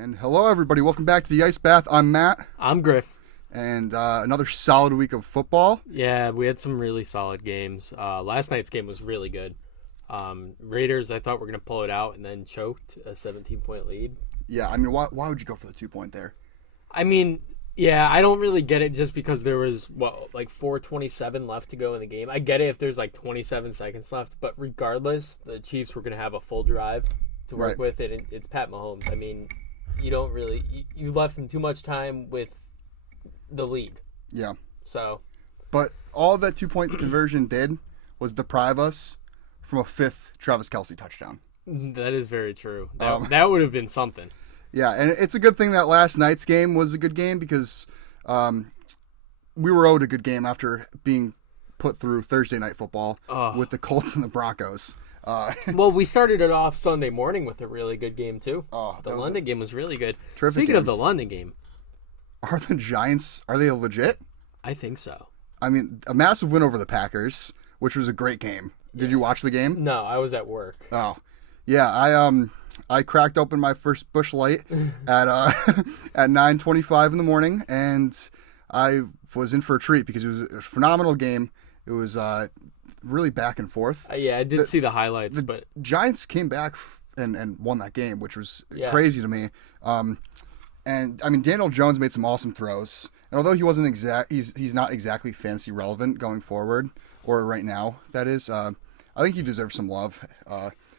And hello, everybody. Welcome back to the Ice Bath. I'm Matt. I'm Griff. And another solid week of football. Yeah, we had some really solid games. Last night's game was really good. Raiders, I thought were going to pull it out and then choked a 17-point lead. Yeah, I mean, why would you go for the 2-point there? I mean, yeah, I don't really get it just because there was, 4:27 left to go in the game. I get it if there's 27 seconds left, but regardless, the Chiefs were going to have a full drive to work with, and it's Pat Mahomes. I mean, you left him too much time with the lead. Yeah. So. But all that 2-point conversion did was deprive us from a fifth Travis Kelce touchdown. That is very true. That would have been something. Yeah, and it's a good thing that last night's game was a good game because we were owed a good game after being put through Thursday Night Football with the Colts and the Broncos. Well, we started it off Sunday morning with a really good game, too. The London game was really good. Speaking of the London game. Are the Giants, are they legit? I think so. I mean, a massive win over the Packers, which was a great game. Did you watch the game? No, I was at work. Oh, yeah. I cracked open my first Busch Light at 9:25 in the morning, and I was in for a treat because it was a phenomenal game. It was really back and forth. Yeah, I did see the highlights, but Giants came back and won that game, which was crazy to me. And I mean, Daniel Jones made some awesome throws, and although he wasn't he's not exactly fantasy relevant going forward or right now. That is, I think he deserves some love.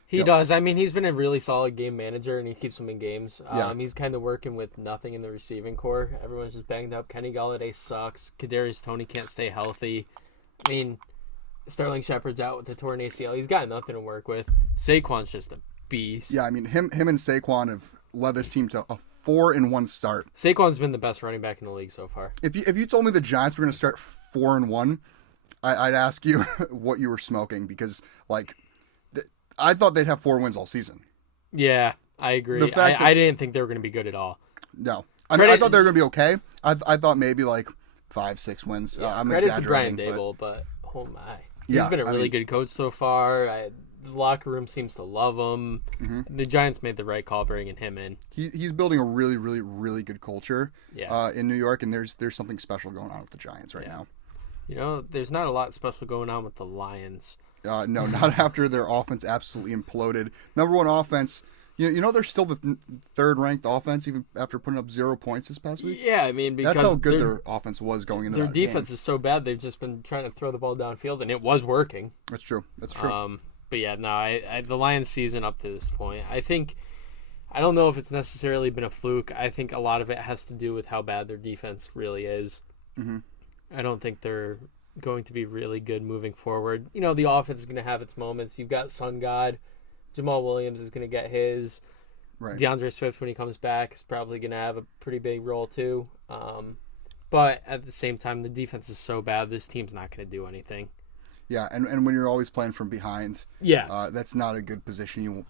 He does. I mean, he's been a really solid game manager, and he keeps them in games. He's kind of working with nothing in the receiving core. Everyone's just banged up. Kenny Golladay sucks. Kadarius Toney can't stay healthy. I mean, Sterling Shepard's out with the torn ACL. He's got nothing to work with. Saquon's just a beast. Yeah, I mean, him and Saquon have led this team to a 4-1 start. Saquon's been the best running back in the league so far. If you told me the Giants were going to start 4-1, I'd ask you what you were smoking because, I thought they'd have 4 wins all season. Yeah, I agree. I didn't think they were going to be good at all. No. I mean, I thought they were going to be okay. I thought maybe 5-6 wins. I'm exaggerating. Credit to Brian Dable, but oh my. Yeah, He's been a really good coach so far. The locker room seems to love him. Mm-hmm. The Giants made the right call bringing him in. He's building a really, really, really good culture in New York, and there's something special going on with the Giants right now. There's not a lot special going on with the Lions. No, not after their offense absolutely imploded. Number one offense. They're still the third-ranked offense even after putting up 0 points this past week. Yeah, I mean, because that's how good their offense was going into that their defense game. is so bad, they've just been trying to throw the ball downfield, and it was working. That's true. But yeah, no, the Lions season up to this point, I don't know if it's necessarily been a fluke. I think a lot of it has to do with how bad their defense really is. Mm-hmm. I don't think they're going to be really good moving forward. The offense is going to have its moments. You've got Sun God. Jamal Williams is going to get his. Right. DeAndre Swift, when he comes back, is probably going to have a pretty big role too. But at the same time, the defense is so bad, this team's not going to do anything. Yeah, and when you're always playing from behind, that's not a good position.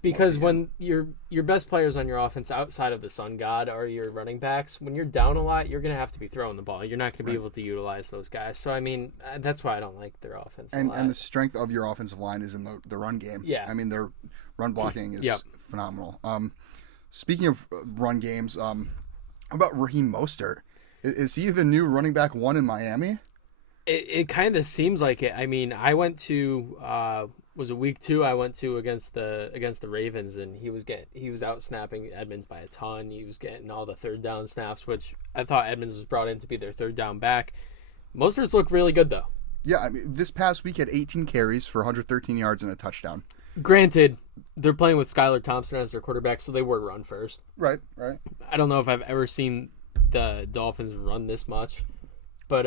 Because when your best players on your offense outside of the Sun God are your running backs, when you're down a lot, you're going to have to be throwing the ball. You're not going to be able to utilize those guys. So, I mean, that's why I don't like their offense. And the strength of your offensive line is in the run game. Yeah. I mean, their run blocking is phenomenal. Speaking of run games, how about Raheem Mostert? Is he the new running back 1 in Miami? It kind of seems like it. I mean, I went to was it week 2? I went to against the Ravens, and he was out snapping Edmonds by a ton. He was getting all the third down snaps, which I thought Edmonds was brought in to be their third down back. Mostert's looked really good though. Yeah, I mean, this past week he had 18 carries for 113 yards and a touchdown. Granted, they're playing with Skylar Thompson as their quarterback, so they were run first. Right. I don't know if I've ever seen the Dolphins run this much. But,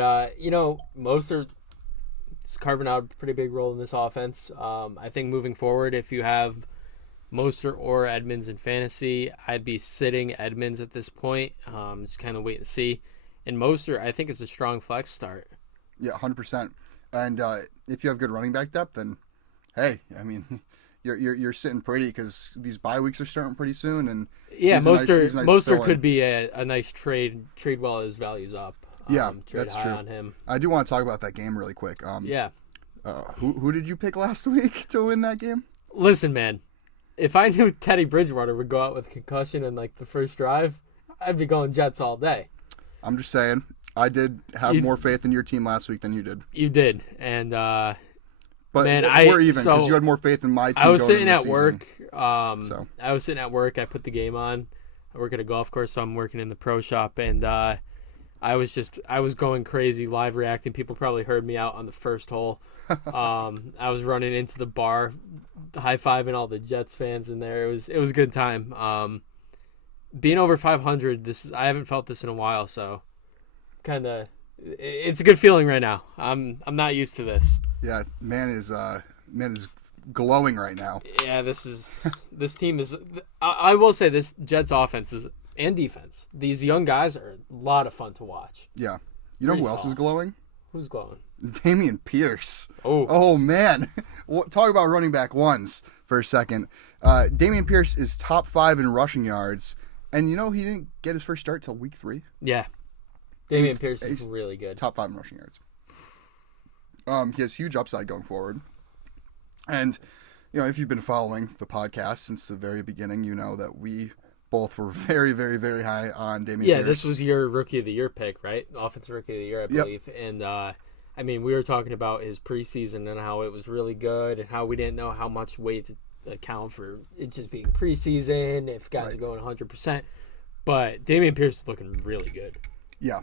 Mostert is carving out a pretty big role in this offense. I think moving forward, if you have Mostert or Edmonds in fantasy, I'd be sitting Edmonds at this point. Just kind of wait and see. And Mostert, I think, is a strong flex start. Yeah, 100%. And if you have good running back depth, then, hey, I mean, you're sitting pretty because these bye weeks are starting pretty soon. And Mostert could be a nice trade while his value's up. That's true. On him. I do want to talk about that game really quick. Yeah. Who did you pick last week to win that game? Listen, man. if I knew Teddy Bridgewater would go out with concussion in like the first drive, I'd be going Jets all day. I'm just saying, I did have more faith in your team last week than you did. You did, and but man, we're even because you had more faith in my team. I was sitting at work. I was sitting at work. I put the game on. I work at a golf course, so I'm working in the pro shop, and I was going crazy, live reacting. People probably heard me out on the first hole. I was running into the bar, high-fiving all the Jets fans in there. It was a good time. Being over 500, I haven't felt this in a while, so it's a good feeling right now. I'm not used to this. Yeah, man is glowing right now. Yeah, this team is. I will say this Jets offense and defense. These young guys are a lot of fun to watch. Yeah, you know who else is glowing? Who's glowing? Dameon Pierce. Oh man, talk about running back ones for a second. Dameon Pierce is top 5 in rushing yards, and you know he didn't get his first start till week 3. Yeah, Dameon Pierce is really good. Top 5 in rushing yards. He has huge upside going forward. And, you know, if you've been following the podcast since the very beginning, you know that we both were very, very, very high on Dameon Pierce. Yeah, this was your Rookie of the Year pick, right? Offensive Rookie of the Year, I believe. Yep. And, I mean, we were talking about his preseason and how it was really good and how we didn't know how much weight to account for it just being preseason, if guys are going 100%. But Dameon Pierce is looking really good. Yeah.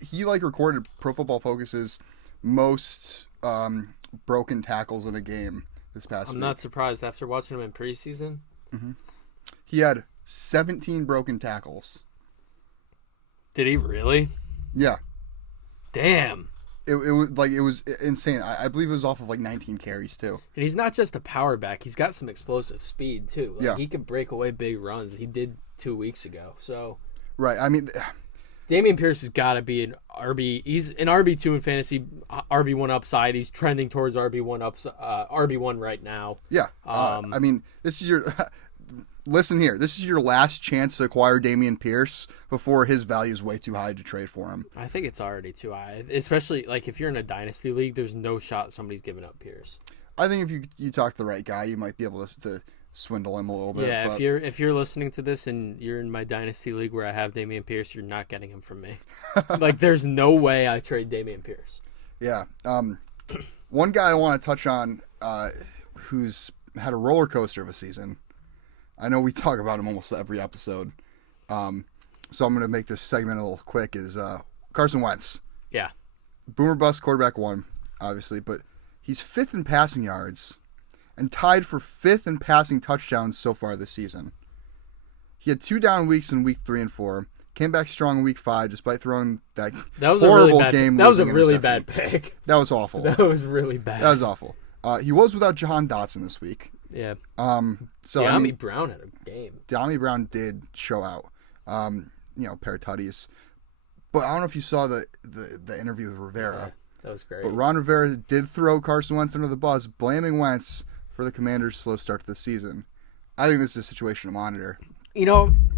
He, recorded Pro Football Focus's most broken tackles in a game this past week. I'm not surprised after watching him in preseason. Mm-hmm. He had 17 broken tackles. Did he really? Yeah. Damn. It was insane. I believe it was off of 19 carries too. And he's not just a power back. He's got some explosive speed too. He can break away big runs. He did 2 weeks ago. So. Right. I mean. Dameon Pierce has got to be an RB. He's an RB2 in fantasy, RB1 upside. He's trending towards RB1 right now. Yeah. I mean, this is your listen here. This is your last chance to acquire Dameon Pierce before his value is way too high to trade for him. I think it's already too high, especially if you're in a dynasty league. There's no shot somebody's giving up Pierce. I think if you talk to the right guy, you might be able to swindle him a little bit. Yeah, if you're listening to this and you're in my dynasty league where I have Dameon Pierce, you're not getting him from me. There's no way I trade Dameon Pierce. Yeah. One guy I want to touch on who's had a roller coaster of a season. I know we talk about him almost every episode. So I'm going to make this segment a little quick, is Carson Wentz. Yeah. Boomer bust quarterback 1, obviously, but he's 5th in passing yards and tied for 5th in passing touchdowns so far this season. He had 2 down weeks in week 3 and 4. Came back strong in week 5 despite throwing that was horrible game. That was a really bad pick. That was awful. That was really bad. That was awful. He was without Jahan Dotson this week. Yeah. De'Ami Brown had a game. De'Ami Brown did show out. Pair of tutties. But I don't know if you saw the interview with Rivera. Yeah, that was great. But Ron Rivera did throw Carson Wentz under the bus, blaming Wentz for the Commanders' slow start to the season. I think this is a situation to monitor.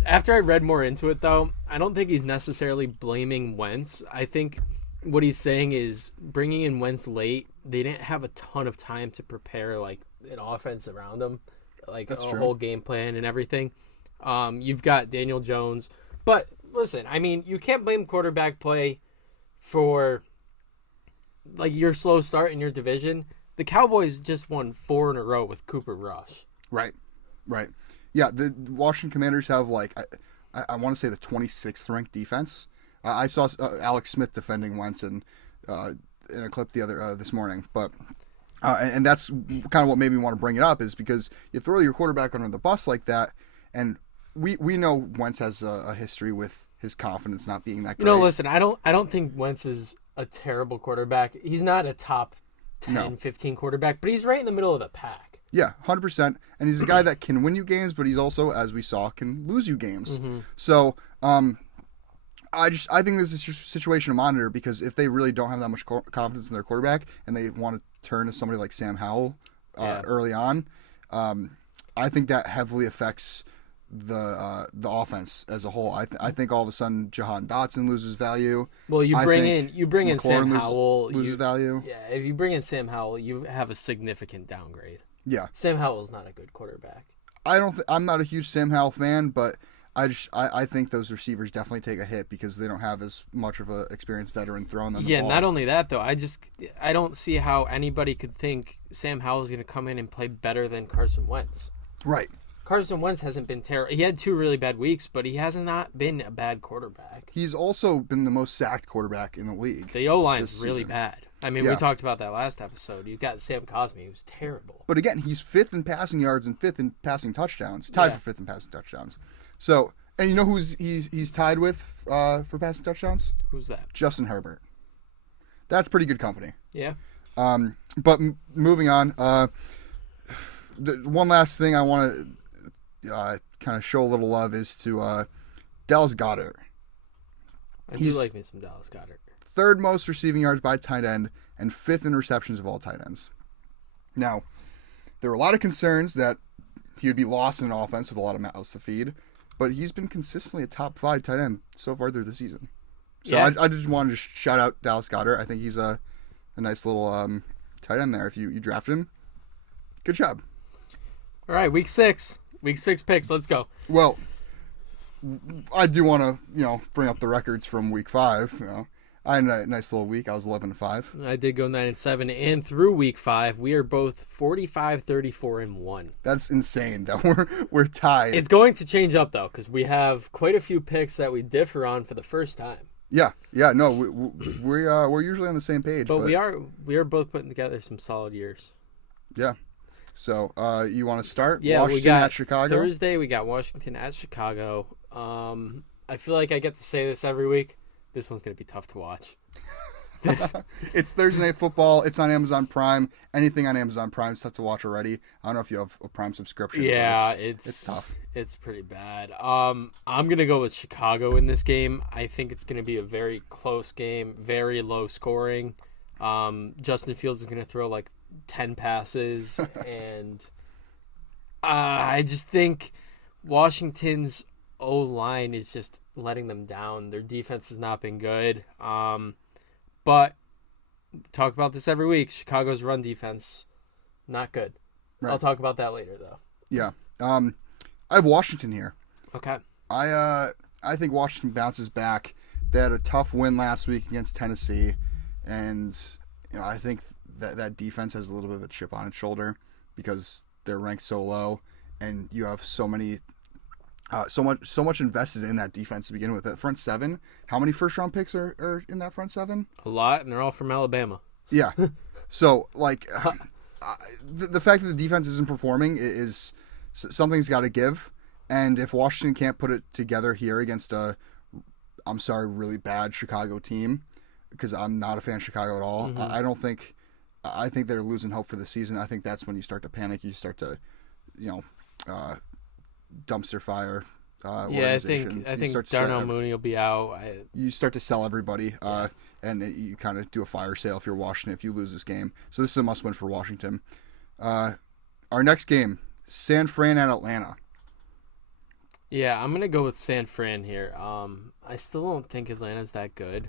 After I read more into it, though, I don't think he's necessarily blaming Wentz. I think what he's saying is bringing in Wentz late, they didn't have a ton of time to prepare, an offense around him, That's a true. whole game plan and everything. You've got Daniel Jones. But, listen, I mean, you can't blame quarterback play for, your slow start in your division. The Cowboys just won 4 in a row with Cooper Rush. Right. Yeah, the Washington Commanders have, I want to say the 26th ranked defense. I saw Alex Smith defending Wentz in a clip this morning. But and that's kind of what made me want to bring it up, is because you throw your quarterback under the bus like that, and we know Wentz has a history with his confidence not being that great. Listen, I don't think Wentz is a terrible quarterback. He's not a top 10, 15 quarterback, but he's right in the middle of the pack. Yeah, 100%. And he's a guy that can win you games, but he's also, as we saw, can lose you games. Mm-hmm. So, I think this is a situation to monitor, because if they really don't have that much confidence in their quarterback and they want to turn to somebody like Sam Howell early on, I think that heavily affects the offense as a whole. I think all of a sudden Jahan Dotson loses value. Well, you bring in Sam Howell, loses value. Yeah, if you bring in Sam Howell, you have a significant downgrade. Yeah. Sam Howell's not a good quarterback. I'm not a huge Sam Howell fan, but I think those receivers definitely take a hit because they don't have as much of an experienced veteran throwing them the ball. Yeah, not only that, though. I don't see how anybody could think Sam Howell's going to come in and play better than Carson Wentz. Right. Carson Wentz hasn't been terrible. He had 2 really bad weeks, but he has not been a bad quarterback. He's also been the most sacked quarterback in the league. The O-line's really bad. I mean, Yeah. we talked about that last episode. You've got Sam Cosmi, who's terrible. But again, he's 5th in passing yards and 5th in passing touchdowns. Tied for 5th in passing touchdowns. So, and you know who's he's tied with for passing touchdowns? Who's that? Justin Herbert. That's pretty good company. Yeah. But moving on, one last thing I want to kind of show a little love is to Dallas Goedert. I do like me some Dallas Goedert. 3rd most receiving yards by tight end and 5th in receptions of all tight ends. Now, there were a lot of concerns that he would be lost in an offense with a lot of mouths to feed, but he's been consistently a top 5 tight end so far through the season. So yeah. I just wanted to shout out Dallas Goedert. I think he's a nice little tight end there. If you draft him, good job. All right, week 6. Week 6 picks. Let's go. Well, I do want to bring up the records from week 5. I had a nice little week. I was 11-5. I did go 9-7, and through week 5, we are both 45, 34, and 1. That's insane that we're tied. It's going to change up though, because we have quite a few picks that we differ on for the first time. Yeah. No, we're usually on the same page, but we are both putting together some solid years. Yeah. So you want to start? Yeah, Washington we got at Chicago. Thursday. We got Washington at Chicago. I feel like I get to say this every week. This one's going to be tough to watch. It's Thursday Night Football. It's on Amazon Prime. Anything on Amazon Prime is tough to watch already. I don't know if you have a Prime subscription. Yeah, it's tough. It's pretty bad. I'm going to go with Chicago in this game. I think it's going to be a very close game, very low scoring. Justin Fields is going to throw like 10 passes, and I just think Washington's O-line is just letting them down. Their defense has not been good. But talk about this every week. Chicago's run defense, not good. Right. I'll talk about that later, though. Yeah. I have Washington here. Okay. I think Washington bounces back. They had a tough win last week against Tennessee, and I think that defense has a little bit of a chip on its shoulder because they're ranked so low, and you have so much invested in that defense to begin with. That front 7, how many first-round picks are in that front 7? A lot, and they're all from Alabama. Yeah. So, the fact that the defense isn't performing is something's got to give. And if Washington can't put it together here against really bad Chicago team, because I'm not a fan of Chicago at all, mm-hmm. I think they're losing hope for the season. I think that's when you start to panic. You start to, dumpster fire organization. I think Darnell Mooney will be out. You start to sell everybody, and you kind of do a fire sale if you're Washington if you lose this game. So this is a must-win for Washington. Our next game, San Fran at Atlanta. Yeah, I'm going to go with San Fran here. I still don't think Atlanta's that good.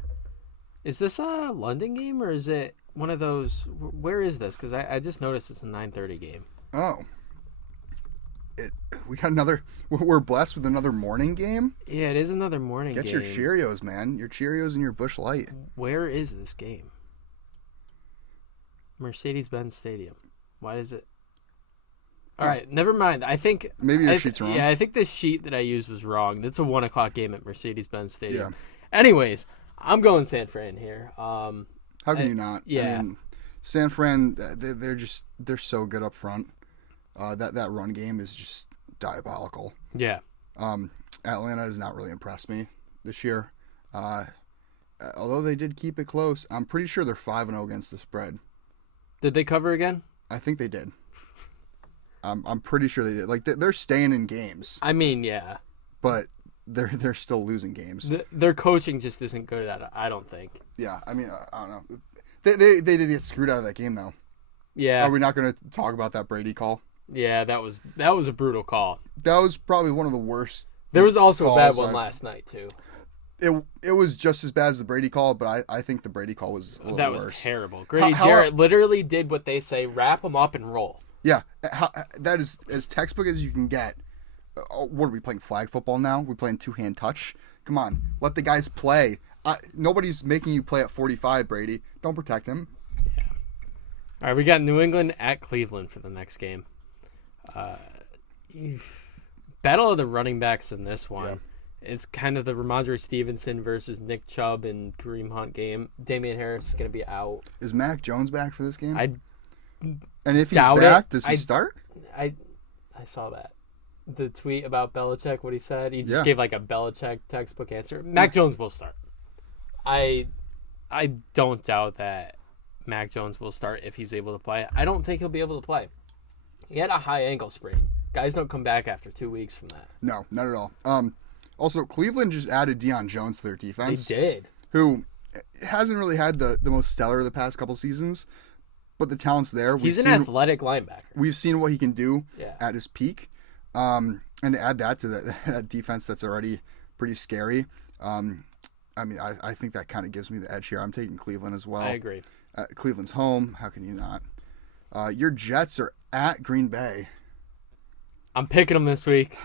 Is this a London game, or is it one of those... Where is this? Because I just noticed it's a 9:30 game. Oh. We got another... We're blessed with another morning game? Yeah, it is another morning game. Get your Cheerios, man. Your Cheerios and your Busch Light. Where is this game? Mercedes-Benz Stadium. Why is it... All right, never mind. I think... Maybe the sheet's wrong. Yeah, I think the sheet that I used was wrong. It's a 1 o'clock game at Mercedes-Benz Stadium. Yeah. Anyways, I'm going San Fran here. How can you not? Yeah. I mean, San Fran, they're so good up front. That run game is just diabolical. Yeah. Atlanta has not really impressed me this year. Although they did keep it close, I'm pretty sure they're 5-0 against the spread. Did they cover again? I think they did. I'm pretty sure they did. Like they're staying in games. I mean, yeah. But they're still losing games. Their coaching just isn't good at it, I don't think. Yeah, I mean, I don't know. They did get screwed out of that game though. Yeah. Are we not going to talk about that Brady call? Yeah, that was a brutal call. That was probably one of the worst. There was also a bad one last night too. It was just as bad as the Brady call, but I think the Brady call was a little worse. That was terrible. Grady Jarrett literally did what they say: wrap them up and roll. Yeah, that is as textbook as you can get. What are we playing, flag football now? We're playing two-hand touch? Come on, let the guys play. Nobody's making you play at 45, Brady. Don't protect him. Yeah. All right, we got New England at Cleveland for the next game. Battle of the running backs in this one. Yeah. It's kind of the Ramondre Stevenson versus Nick Chubb and Kareem Hunt game. Damian Harris is going to be out. Is Mac Jones back for this game? And if he's back, does he start? I saw that. The tweet about Belichick, what he said. He just gave like a Belichick textbook answer. Mac Jones will start. I don't doubt that Mac Jones will start if he's able to play. I don't think he'll be able to play. He had a high ankle sprain. Guys don't come back after 2 weeks from that. No, not at all. Also, Cleveland just added Deion Jones to their defense. They did. Who hasn't really had the most stellar of the past couple seasons, but the talent's there. He's an athletic linebacker. We've seen what he can do at his peak. And to add that to that defense that's already pretty scary. I think that kind of gives me the edge here. I'm taking Cleveland as well. I agree. Cleveland's home. How can you not? Your Jets are at Green Bay. I'm picking them this week.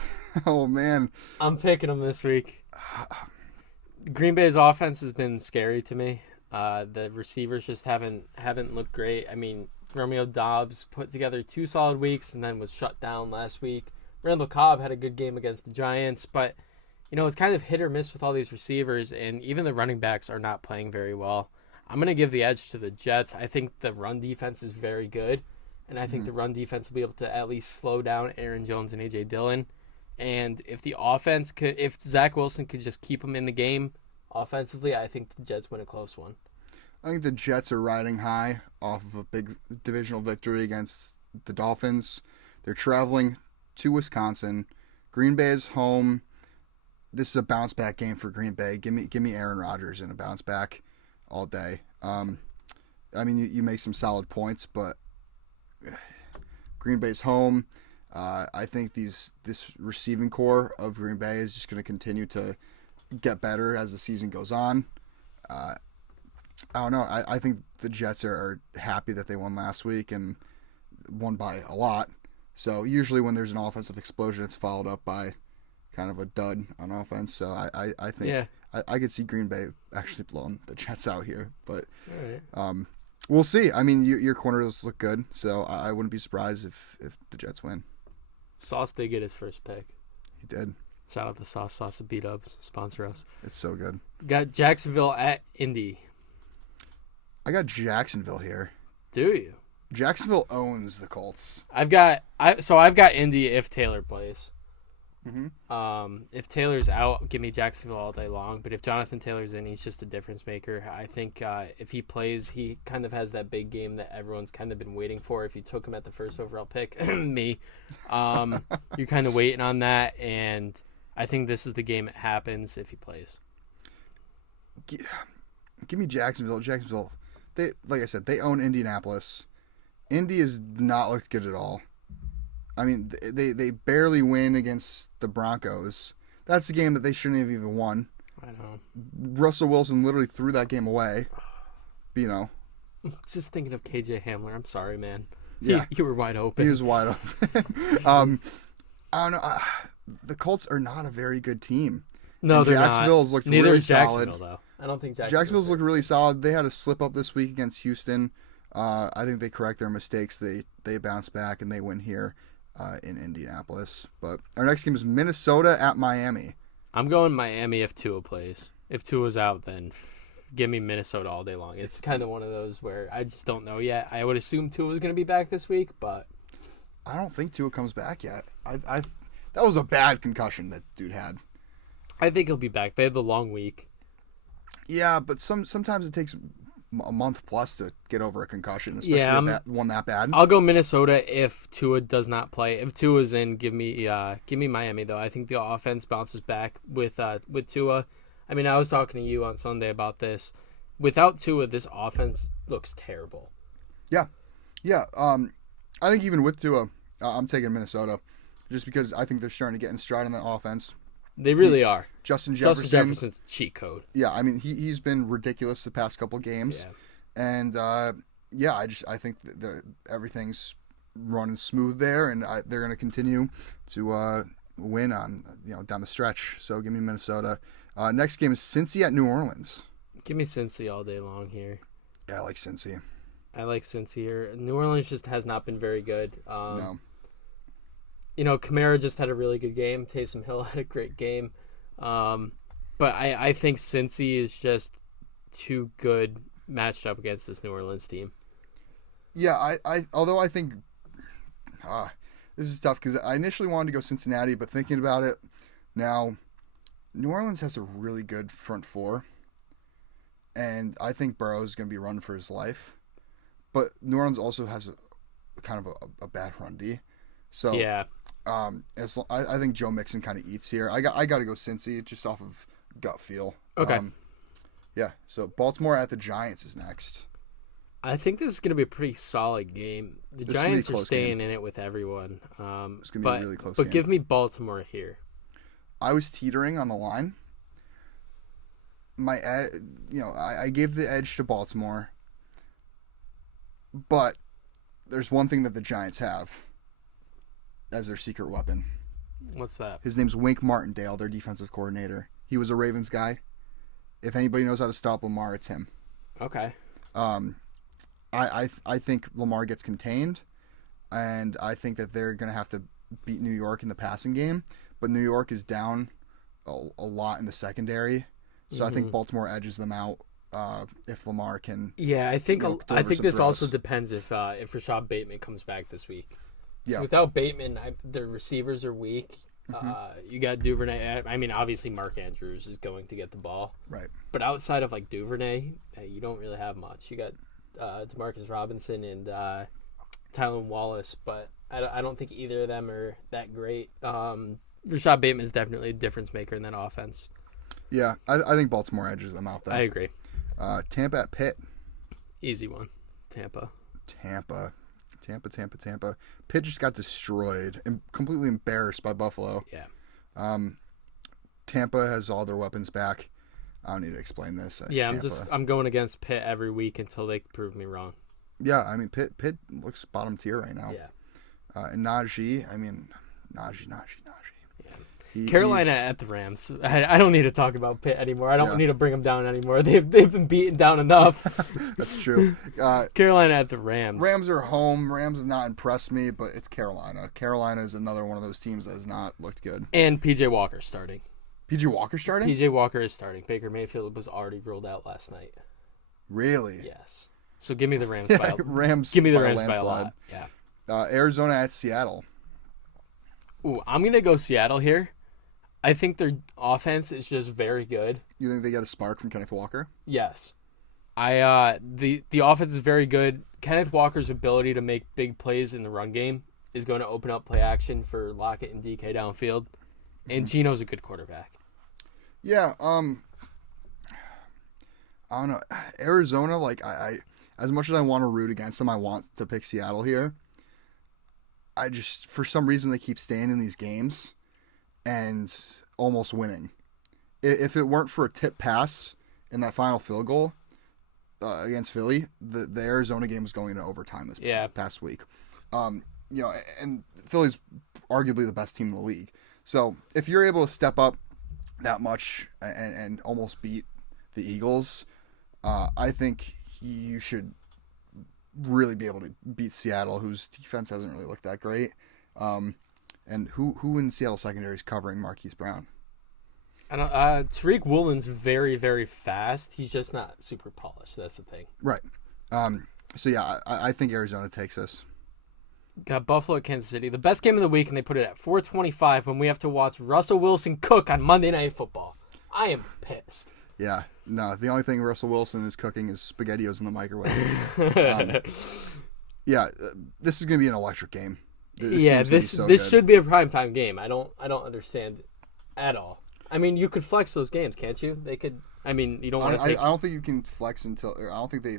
Oh, man. I'm picking them this week. Green Bay's offense has been scary to me. The receivers just haven't looked great. I mean, Romeo Doubs put together 2 solid weeks and then was shut down last week. Randall Cobb had a good game against the Giants, but it's kind of hit or miss with all these receivers, and even the running backs are not playing very well. I'm going to give the edge to the Jets. I think the run defense is very good, and I think the run defense will be able to at least slow down Aaron Jones and A.J. Dillon. And if the offense if Zach Wilson could just keep them in the game offensively, I think the Jets win a close one. I think the Jets are riding high off of a big divisional victory against the Dolphins. They're traveling to Wisconsin. Green Bay is home. This is a bounce back game for Green Bay. Give me Aaron Rodgers in a bounce back all day. You make some solid points, but Green Bay's home. I think this receiving core of Green Bay is just going to continue to get better as the season goes on. I don't know. I think the Jets are happy that they won last week and won by a lot. So usually when there's an offensive explosion, it's followed up by kind of a dud on offense. So I think I could see Green Bay actually blowing the Jets out here. But we'll see. I mean, your corners look good, so I wouldn't be surprised if the Jets win. Sauce did get his first pick. He did. Shout out to Sauce of B-Dubs. Sponsor us. It's so good. Got Jacksonville at Indy. I got Jacksonville here. Do you? Jacksonville owns the Colts. I've got Indy if Taylor plays. Mm-hmm. If Taylor's out, give me Jacksonville all day long. But if Jonathan Taylor's in, he's just a difference maker. I think if he plays, he kind of has that big game that everyone's kind of been waiting for. If you took him at the first overall pick, you're kind of waiting on that. And I think this is the game it happens if he plays. Give me Jacksonville. Jacksonville, like I said, they own Indianapolis. Indy has not looked good at all. I mean, they barely win against the Broncos. That's a game that they shouldn't have even won. I know. Russell Wilson literally threw that game away. Just thinking of KJ Hamler. I'm sorry, man. Yeah. You were wide open. He was wide open. I don't know. The Colts are not a very good team. No, and they're Jacksonville's not. looked Neither really is solid. Jacksonville, though. I don't think Jacksonville's looked really solid. They had a slip up this week against Houston. I think they correct their mistakes. They bounce back and they win here in Indianapolis. But our next game is Minnesota at Miami. I'm going Miami if Tua plays. If Tua's out, then give me Minnesota all day long. It's kind of one of those where I just don't know yet. I would assume Tua was going to be back this week, but I don't think Tua comes back yet. That was a bad concussion that dude had. I think he'll be back. They had the long week. Yeah, but sometimes it takes a month plus to get over a concussion, especially one that bad. I'll go Minnesota if Tua does not play. If Tua's in, give me Miami though. I think the offense bounces back with Tua. I mean, I was talking to you on Sunday about this. Without Tua, this offense looks terrible. Yeah. I think even with Tua, I'm taking Minnesota, just because I think they're starting to get in stride on the offense. They really are. Justin Jefferson's cheat code. Yeah, I mean he's been ridiculous the past couple games, and I think everything's running smooth there, and they're going to continue to win on down the stretch. So give me Minnesota. Next game is Cincy at New Orleans. Give me Cincy all day long here. Yeah, I like Cincy. I like Cincy here. New Orleans just has not been very good. No. Kamara just had a really good game. Taysom Hill had a great game. But I think Cincy is just too good matched up against this New Orleans team. Yeah, although I think this is tough because I initially wanted to go Cincinnati, but thinking about it now, New Orleans has a really good front four, and I think Burrow is going to be running for his life. But New Orleans also has kind of a bad run D. So yeah, I think Joe Mixon kind of eats here. I got to go Cincy just off of gut feel. Okay. Yeah. So Baltimore at the Giants is next. I think this is going to be a pretty solid game. The Giants are staying in it with everyone. It's going to be a really close game. But give me Baltimore here. I was teetering on the line. I gave the edge to Baltimore. But there's one thing that the Giants have as their secret weapon. What's that? His name's Wink Martindale, their defensive coordinator. He was a Ravens guy. If anybody knows how to stop Lamar, it's him. Okay. I think Lamar gets contained, and I think that they're going to have to beat New York in the passing game. But New York is down a lot in the secondary, so I think Baltimore edges them out. If Lamar can, yeah, I think this throws. Also depends if Rashad Bateman comes back this week. Yeah, so without Bateman, the receivers are weak. You got Duvernay. I mean, obviously Mark Andrews is going to get the ball, right? But outside of like Duvernay, you don't really have much. You got Demarcus Robinson and Tylen Wallace, but I don't think either of them are that great. Rashad Bateman is definitely a difference maker in that offense. Yeah, I think Baltimore edges them out though. I agree. Tampa at Pitt. Easy one. Tampa. Pitt just got destroyed and completely embarrassed by Buffalo. Yeah. Tampa has all their weapons back. I don't need to explain this. Yeah, I'm going against Pitt every week until they prove me wrong. Yeah, I mean Pitt looks bottom tier right now. Yeah. And Najee. Carolina at the Rams. I don't need to talk about Pitt anymore. I don't need to bring them down anymore. They've been beaten down enough. That's true. Carolina at the Rams. Rams are home. Rams have not impressed me, but it's Carolina. Carolina is another one of those teams that has not looked good. And P.J. Walker starting. P.J. Walker starting? P.J. Walker is starting. Baker Mayfield was already ruled out last night. Really? Yes. So give me the Rams by Give me the Rams by a lot. Yeah. Arizona at Seattle. Ooh, I'm going to go Seattle here. I think their offense is just very good. You think they get a spark from Kenneth Walker? Yes. The offense is very good. Kenneth Walker's ability to make big plays in the run game is going to open up play action for Lockett and DK downfield. And Geno's a good quarterback. Yeah, I don't know. Arizona, like I as much as I want to root against them, I want to pick Seattle here. I just, for some reason, they keep staying in these games and almost winning. If it weren't for a tip pass in that final field goal against Philly, the Arizona game was going into overtime this past week. And Philly's arguably the best team in the league. So if you're able to step up that much and almost beat the Eagles, I think you should really be able to beat Seattle, whose defense hasn't really looked that great. And who in Seattle secondary is covering Marquise Brown? I don't. Tariq Woolen's very, very fast. He's just not super polished. That's the thing. Right. So yeah, I think Arizona takes this. Got Buffalo at Kansas City. The best game of the week, and they put it at 4:25 when we have to watch Russell Wilson cook on Monday Night Football. I am pissed. Yeah. No, the only thing Russell Wilson is cooking is SpaghettiOs in the microwave. This is going to be an electric game. This should be a primetime game. I don't understand at all. I mean, you could flex those games, can't you? They could. I mean, you don't want to. I don't think you can flex until. I don't think they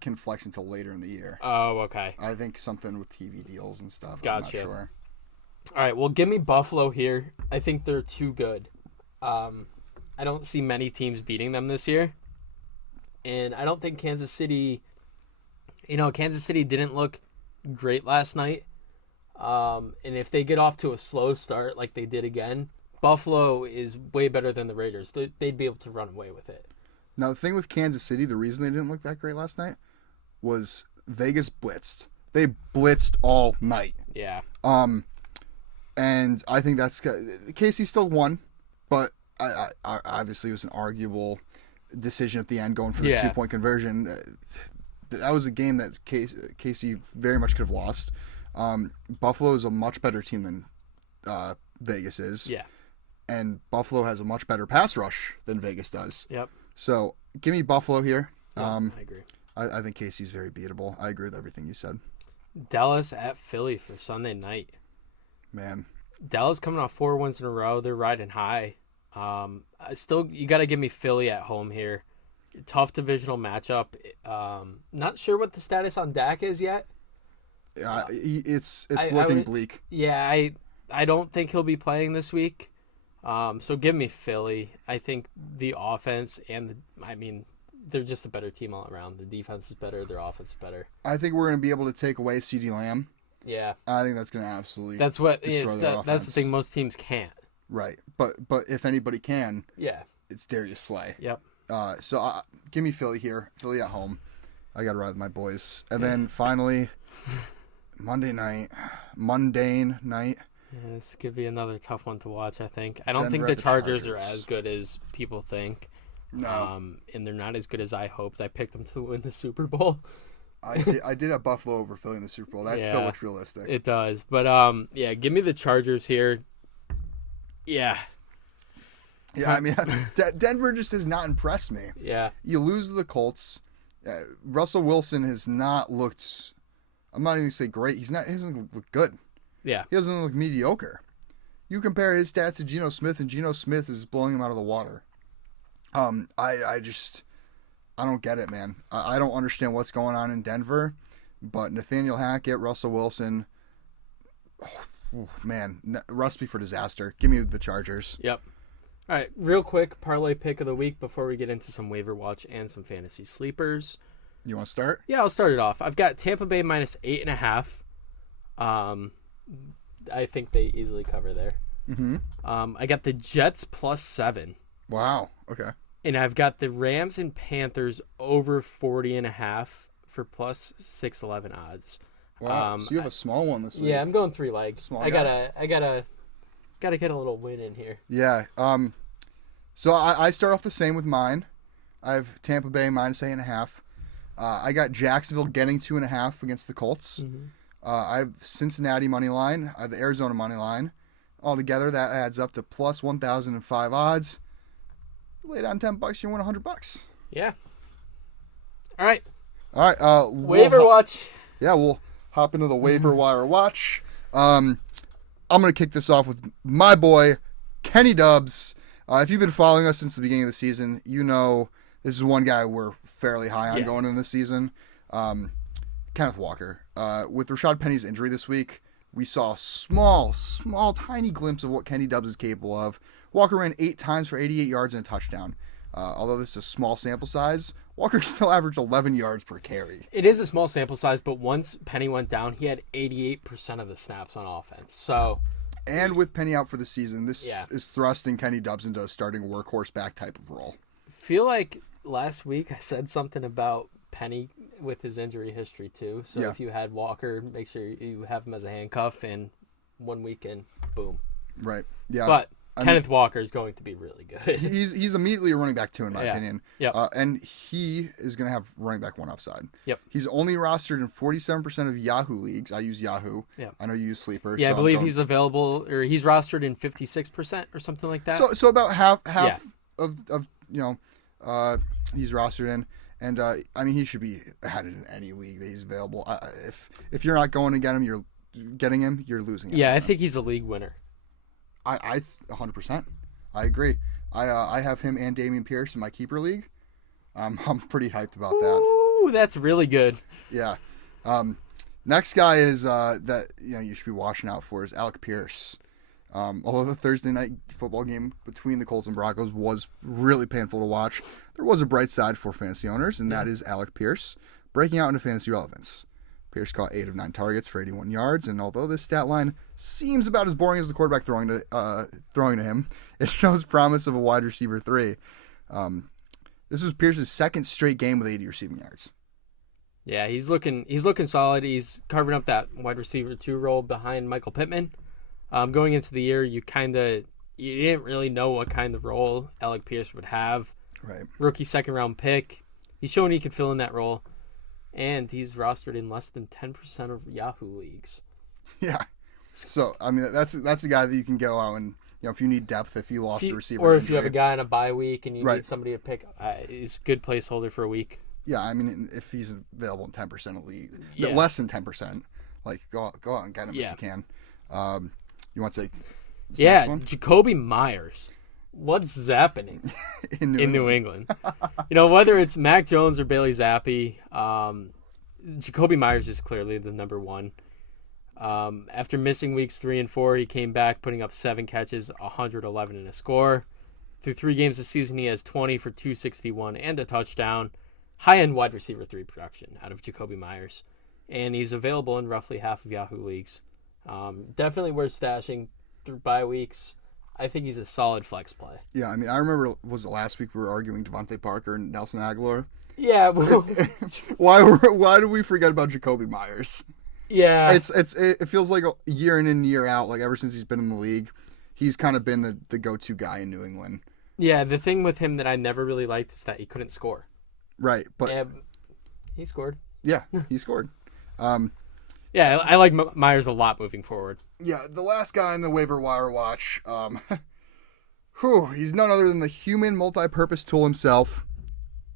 can flex until later in the year. Oh, okay. I think something with TV deals and stuff. Gotcha. I'm not sure. All right. Well, give me Buffalo here. I think they're too good. I don't see many teams beating them this year, and I don't think Kansas City. Kansas City didn't look great last night. And if they get off to a slow start like they did again, Buffalo is way better than the Raiders. They'd be able to run away with it. Now, the thing with Kansas City, the reason they didn't look that great last night was Vegas blitzed. They blitzed all night. Yeah. And I think that's KC still won, but I obviously it was an arguable decision at the end going for the 2-point conversion. That was a game that KC very much could have lost. Buffalo is a much better team than Vegas is. Yeah. And Buffalo has a much better pass rush than Vegas does. Yep. So give me Buffalo here. I agree. I think KC's very beatable. I agree with everything you said. Dallas at Philly for Sunday night. Man. Dallas coming off 4 wins in a row. They're riding high. You got to give me Philly at home here. Tough divisional matchup. Not sure what the status on Dak is yet. It's looking bleak. Yeah, I don't think he'll be playing this week. So give me Philly. I think the offense they're just a better team all around. The defense is better. Their offense is better. I think we're going to be able to take away CeeDee Lamb. Yeah. I think that's going to absolutely that's the thing. Most teams can't. Right. But if anybody can, it's Darius Slay. Yep. So give me Philly here. Philly at home. I got to ride with my boys. And then finally, mundane night. Yeah, this could be another tough one to watch, I think. I don't think the Chargers are as good as people think. No. And they're not as good as I hoped. I picked them to win the Super Bowl. I did have Buffalo over Philly in the Super Bowl. That still looks realistic. It does. But, give me the Chargers here. Yeah. Yeah, I mean, Denver just has not impressed me. Yeah. You lose to the Colts. Russell Wilson has not looked, I'm not even going to say great. He doesn't look good. Yeah. He doesn't look mediocre. You compare his stats to Geno Smith, and Geno Smith is blowing him out of the water. I don't get it, man. I don't understand what's going on in Denver, but Nathaniel Hackett, Russell Wilson, recipe for disaster. Give me the Chargers. Yep. All right, real quick, parlay pick of the week before we get into some waiver watch and some fantasy sleepers. You want to start? Yeah, I'll start it off. I've got Tampa Bay minus 8.5. I think they easily cover there. Mm-hmm. I got the Jets plus 7. Wow. Okay. And I've got the Rams and Panthers over 40.5 for plus 611 odds. Wow. So you have a small one this week. Yeah, I'm going 3 legs. Small I guy. gotta get a little win in here. Yeah. So I start off the same with mine. I have Tampa Bay minus 8.5. I got Jacksonville getting 2.5 against the Colts. Mm-hmm. I have Cincinnati money line. I have the Arizona money line. Altogether, that adds up to plus 1,005 odds. You lay down $10, you win $100. Yeah. All right. Waiver watch. Yeah, we'll hop into the waiver wire watch. I'm gonna kick this off with my boy Kenny Dubbs. If you've been following us since the beginning of the season, you know this is one guy we're fairly high on going into the season. Kenneth Walker. With Rashad Penny's injury this week, we saw a small, tiny glimpse of what Kenny Dubbs is capable of. Walker ran 8 times for 88 yards and a touchdown. Although this is a small sample size, Walker still averaged 11 yards per carry. It is a small sample size, but once Penny went down, he had 88% of the snaps on offense. So, and with Penny out for the season, this is thrusting Kenny Dubbs into a starting workhorse back type of role. Feel like last week I said something about Penny with his injury history too. So if you had Walker, make sure you have him as a handcuff, and 1 weekend, boom. Right. Yeah. But Kenneth Walker is going to be really good. He's immediately a running back 2 in my opinion. Yep. And he is going to have running back 1 upside. Yep. He's only rostered in 47% of Yahoo leagues. I use Yahoo. Yep. I know you use Sleeper. Yeah, so I believe he's available, or he's rostered in 56% or something like that. So about half of he's rostered in. And he should be added in any league that he's available. If you're not going to get him, you're getting him, you're losing him. Yeah, I think he's a league winner. I 100%. I agree. I have him and Dameon Pierce in my keeper league. I'm pretty hyped about that. Ooh, that's really good. Yeah. Next guy is that you should be watching out for is Alec Pierce. Although the Thursday night football game between the Colts and Broncos was really painful to watch, there was a bright side for fantasy owners, and that is Alec Pierce breaking out into fantasy relevance. Pierce caught 8 of 9 targets for 81 yards, and although this stat line seems about as boring as the quarterback throwing to him, it shows promise of a wide receiver 3. This was Pierce's second straight game with 80 receiving yards. Yeah, he's looking solid. He's carving up that wide receiver 2 role behind Michael Pittman. Going into the year, you didn't really know what kind of role Alec Pierce would have. Right. Rookie second-round pick. He's shown he could fill in that role. And he's rostered in less than 10% of Yahoo leagues. Yeah. So, I mean, that's a guy that you can go out and, if you need depth, if you lost a receiver. Or if you have a guy on a bye week and you need somebody to pick, he's a good placeholder for a week. Yeah, I mean, if he's available in 10% of league, less than 10%, go out and get him if you can. You want to take the next one? Jakobi Meyers. What's happening in New England? Whether it's Mac Jones or Bailey Zappi, Jakobi Meyers is clearly the number one. After missing weeks 3 and 4, he came back, putting up 7 catches, 111 and a score. Through 3 games this season, he has 20 for 261 and a touchdown. High-end wide receiver 3 production out of Jakobi Meyers. And he's available in roughly half of Yahoo leagues. Definitely worth stashing through bye weeks. I think he's a solid flex play. Yeah, I mean, I remember, was it last week we were arguing Devontae Parker and Nelson Aguilar? Yeah. Well, why do we forget about Jakobi Meyers? Yeah. It feels like a year in and year out, like ever since he's been in the league, he's kind of been the go-to guy in New England. Yeah, the thing with him that I never really liked is that he couldn't score. Right, but he scored. Yeah, he scored. Yeah, I like Myers a lot moving forward. Yeah, the last guy in the waiver wire watch, he's none other than the human multi-purpose tool himself,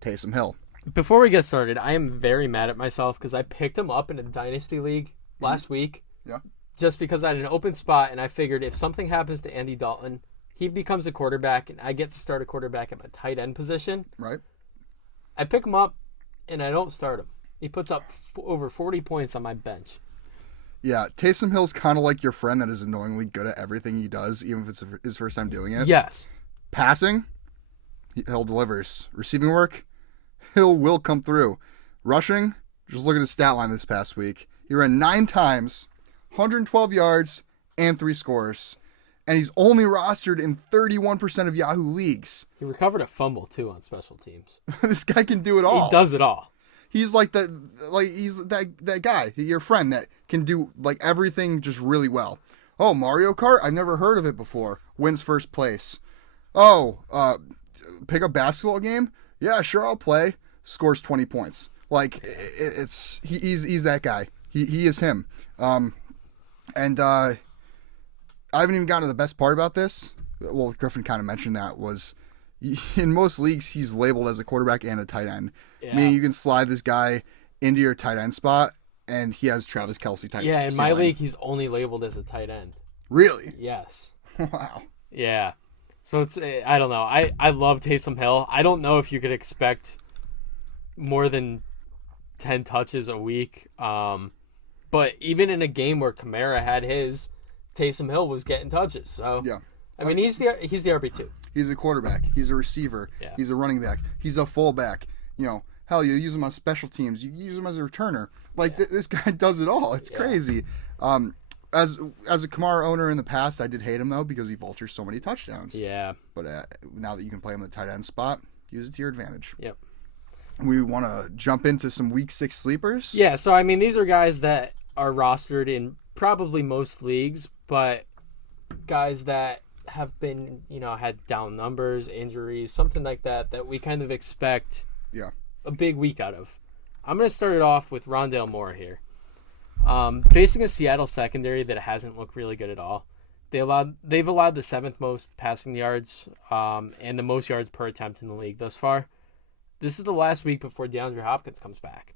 Taysom Hill. Before we get started, I am very mad at myself because I picked him up in a dynasty league last week. Yeah. Just because I had an open spot, and I figured if something happens to Andy Dalton, he becomes a quarterback, and I get to start a quarterback at my tight end position. Right. I pick him up, and I don't start him. He puts up over 40 points on my bench. Yeah, Taysom Hill's kind of like your friend that is annoyingly good at everything he does, even if it's his first time doing it. Yes. Passing, Hill delivers. Receiving work, Hill will come through. Rushing, just look at his stat line this past week. He ran 9 times, 112 yards, and 3 scores. And he's only rostered in 31% of Yahoo leagues. He recovered a fumble, too, on special teams. This guy can do it all. He does it all. He's he's that guy, your friend that can do like everything just really well. Oh, Mario Kart? I've never heard of it before. Wins first place. Oh, pick a basketball game? Yeah, sure, I'll play. Scores 20 points. Like he's that guy. He is him. And I haven't even gotten to the best part about this. Well, Griffin kind of mentioned that was in most leagues he's labeled as a quarterback and a tight end. Yeah. Meaning you can slide this guy into your tight end spot, and he has Travis Kelce tight end. Yeah, in my league, he's only labeled as a tight end. Really? Yes. Wow. Yeah. So it's, I don't know. I love Taysom Hill. I don't know if you could expect more than 10 touches a week. But even in a game where Kamara had his, Taysom Hill was getting touches. So yeah. I mean, he's the RB2. He's a quarterback. He's a receiver. Yeah. He's a running back. He's a fullback. Hell, you use him on special teams. You use him as a returner. Like, this guy does it all. It's crazy. As a Kamara owner in the past, I did hate him, though, because he vultures so many touchdowns. Yeah. But now that you can play him in the tight end spot, use it to your advantage. Yep. We want to jump into some Week 6 sleepers. Yeah, so, I mean, these are guys that are rostered in probably most leagues, but guys that have been, had down numbers, injuries, something like that we kind of expect a big week out of. I'm going to start it off with Rondale Moore here. Facing a Seattle secondary that hasn't looked really good at all. They've allowed the 7th most passing yards and the most yards per attempt in the league thus far. This is the last week before DeAndre Hopkins comes back.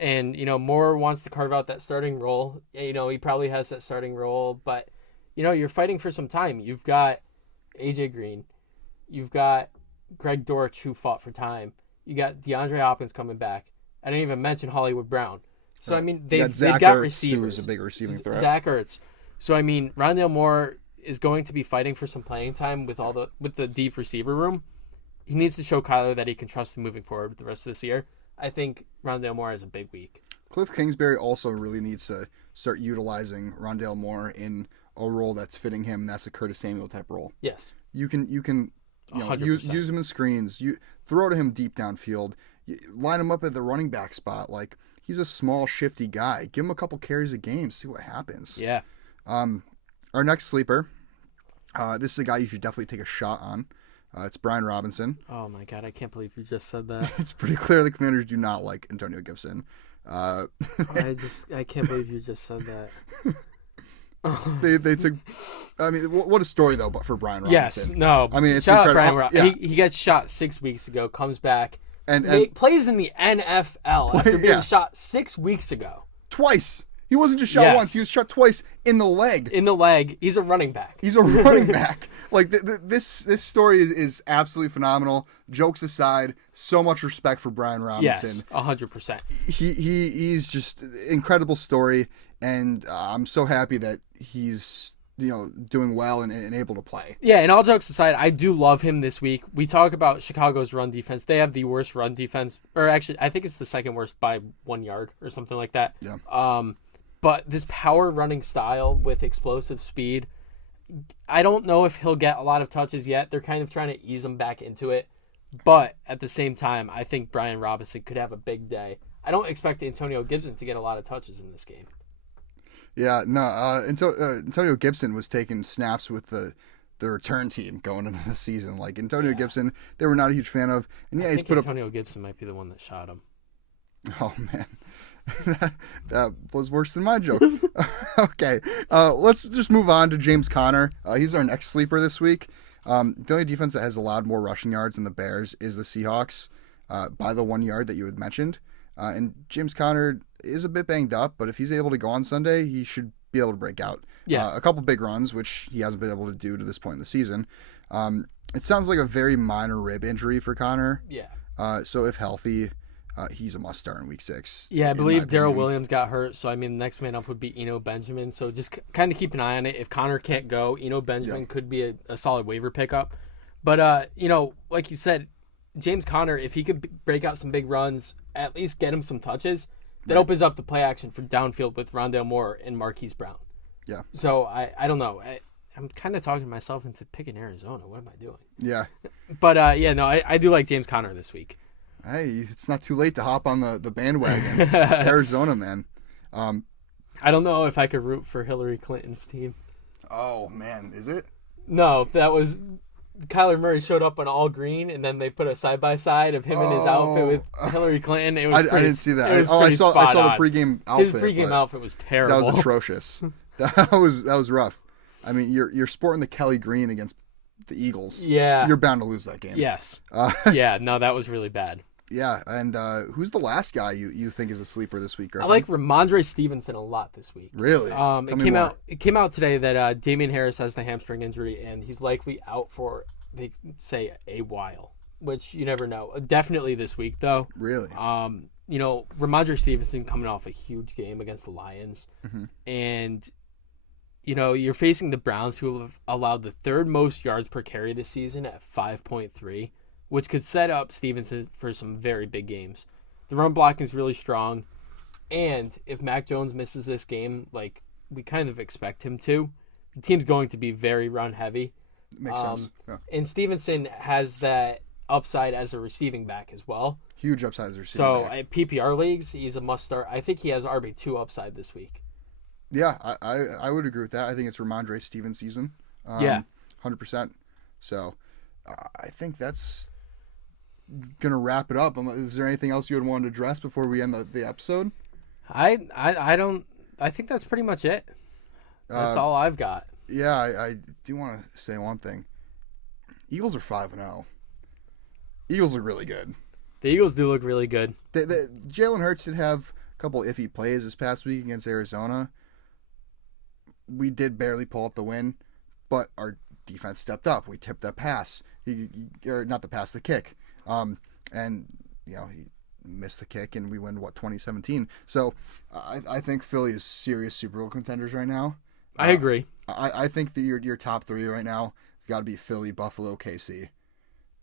And, Moore wants to carve out that starting role. He probably has that starting role, but you're fighting for some time. You've got AJ Green. You've got Greg Dortch, who fought for time. You got DeAndre Hopkins coming back. I didn't even mention Hollywood Brown. So, right. I mean, they've got receivers. Who's a big receiving threat. Zach Ertz. So, I mean, Rondale Moore is going to be fighting for some playing time with the deep receiver room. He needs to show Kyler that he can trust him moving forward with the rest of this year. I think Rondale Moore has a big week. Cliff Kingsbury also really needs to start utilizing Rondale Moore in a role that's fitting him. That's a Curtis Samuel type role. Yes. You can use him in screens. You throw to him deep downfield. Line him up at the running back spot. Like, he's a small, shifty guy. Give him a couple carries a game. See what happens. Yeah. Our next sleeper. This is a guy you should definitely take a shot on. It's Brian Robinson. Oh my God, I can't believe you just said that. It's pretty clear the Commanders do not like Antonio Gibson. I can't believe you just said that. They took. I mean, what a story though, but for Brian Robinson. Yes, no. I mean, it's shout incredible. Out Brian he gets shot 6 weeks ago, comes back, and plays in the NFL after being shot 6 weeks ago. Twice. He wasn't just shot once. He was shot twice in the leg. In the leg. He's a running back. Like, this story is absolutely phenomenal. Jokes aside, so much respect for Brian Robinson. Yes, 100%. He's just incredible story, and I'm so happy that he's doing well and able to play. Yeah, and all jokes aside, I do love him this week. We talk about Chicago's run defense. They have the worst run defense, or actually, I think it's the second worst by 1 yard or something like that. Yeah. But this power running style with explosive speed, I don't know if he'll get a lot of touches yet. They're kind of trying to ease him back into it. But at the same time, I think Brian Robinson could have a big day. I don't expect Antonio Gibson to get a lot of touches in this game. Yeah, no. Antonio Gibson was taking snaps with the return team going into the season. Like, Antonio Gibson, they were not a huge fan of. And he's put Antonio Gibson might be the one that shot him. Oh, man. That was worse than my joke. Okay, let's just move on to James Conner. He's our next sleeper this week. The only defense that has allowed more rushing yards than the Bears is the Seahawks, by the 1 yard that you had mentioned. And James Conner is a bit banged up, but if he's able to go on Sunday, he should be able to break out. Yeah. A couple big runs, which he hasn't been able to do to this point in the season. It sounds like a very minor rib injury for Conner. Yeah. So if healthy, he's a must start in week 6. Yeah, I believe Darrell Williams got hurt, so I mean, the next man up would be Eno Benjamin. So just kind of keep an eye on it. If Conner can't go, Eno Benjamin could be a solid waiver pickup. But like you said, James Conner, if he could break out some big runs, at least get him some touches, that opens up the play action for downfield with Rondale Moore and Marquise Brown. Yeah. So I don't know. I'm kind of talking myself into picking Arizona. What am I doing? Yeah. But I do like James Conner this week. Hey, it's not too late to hop on the bandwagon. Arizona, man. I don't know if I could root for Hillary Clinton's team. Oh, man. Is it? No, that was... Kyler Murray showed up on all green, and then they put a side-by-side of him in his outfit with Hillary Clinton. It was I didn't see that. I saw the pregame outfit. His pregame outfit was terrible. That was atrocious. That was rough. I mean, you're sporting the Kelly green against the Eagles. Yeah. You're bound to lose that game. Yes. That was really bad. Yeah, and who's the last guy you think is a sleeper this week, Griffin? I like Ramondre Stevenson a lot this week. Really? It came out today that Damian Harris has the hamstring injury, and he's likely out for, they say, a while, which you never know. Definitely this week, though. Really? Ramondre Stevenson coming off a huge game against the Lions, and you're facing the Browns, who have allowed the third most yards per carry this season at 5.3. Which could set up Stevenson for some very big games. The run blocking is really strong. And if Mac Jones misses this game, like we kind of expect him to, the team's going to be very run heavy. Makes sense. Yeah. And Stevenson has that upside as a receiving back as well. Huge upside as a receiving back. So at PPR leagues, he's a must start. I think he has RB2 upside this week. Yeah, I would agree with that. I think it's Ramondre Stevenson season. 100%. So I think that's gonna wrap it up. Is there anything else you would want to address before we end the episode? I think that's pretty much it. That's all I've got. Yeah, I do want to say one thing. Eagles are 5-0. Eagles look really good. The Eagles do look really good. Jalen Hurts did have a couple iffy plays this past week against Arizona. We did barely pull out the win, but our defense stepped up. We tipped that pass. Not the pass, the kick. And he missed the kick, and we win 2017. So I think Philly is serious Super Bowl contenders right now. I agree. I think that your top 3 right now have got to be Philly, Buffalo, KC.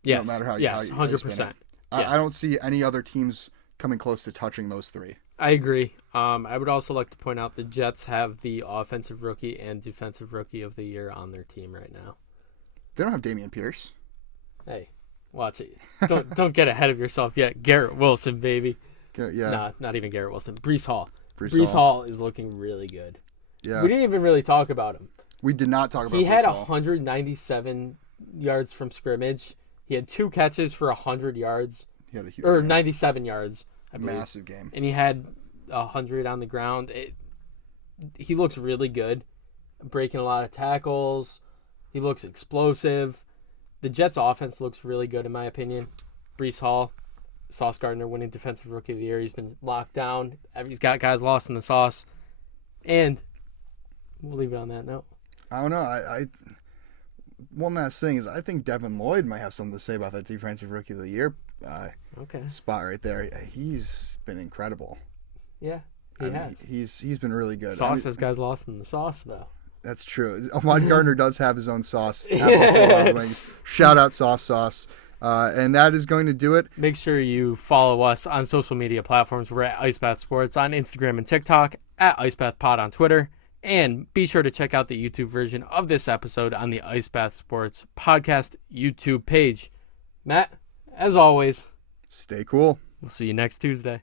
Yes. No matter how 100%. I don't see any other teams coming close to touching those 3. I agree. I would also like to point out the Jets have the offensive rookie and defensive rookie of the year on their team right now. They don't have Damian Pierce. Hey, watch it. Don't get ahead of yourself yet. Garrett Wilson, baby. Yeah. Nah, not even Garrett Wilson. Breece Hall. Breece Hall is looking really good. Yeah. We didn't even really talk about him. We did not talk about He had Breece Hall. 197 yards from scrimmage. He had 2 catches for 100 yards. He had a huge Or game. 97 yards, I believe. Massive game. And he had 100 on the ground. He looks really good. Breaking a lot of tackles. He looks explosive. The Jets' offense looks really good, in my opinion. Breece Hall, Sauce Gardner winning Defensive Rookie of the Year. He's been locked down. He's got guys lost in the sauce. And we'll leave it on that note. I don't know. I one last thing is I think Devin Lloyd might have something to say about that Defensive Rookie of the Year spot right there. He's been incredible. Yeah, he has. He's been really good. Sauce has guys lost in the sauce, though. That's true. Ahmad Gardner does have his own sauce at Buffalo Wild Wings. Shout out Sauce. And that is going to do it. Make sure you follow us on social media platforms. We're at Ice Bath Sports on Instagram and TikTok, at Ice Bath Pod on Twitter. And be sure to check out the YouTube version of this episode on the Ice Bath Sports Podcast YouTube page. Matt, as always, stay cool. We'll see you next Tuesday.